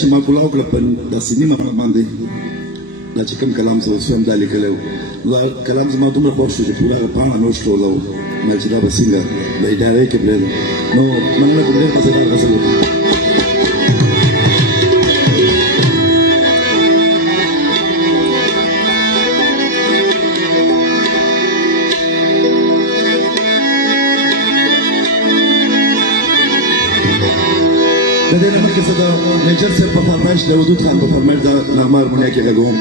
چې ما کولاو کړه په داسې نیمه باندې دا چې کوم کلام زه اوس هم دا لیکلی و دا کلام زما دومره خوښ شو چې پوره هغه پاڼه مې وشلوله و ما چې دا به څنګه د ادارې کې پرېږدم نو مننه کوم ډېر مزېدار غزل وکړو د دې نه مخکې زه د میجر صاحب په فرمایش د ودود خان په فرمایش د نغمه هارمونیه کې غږوم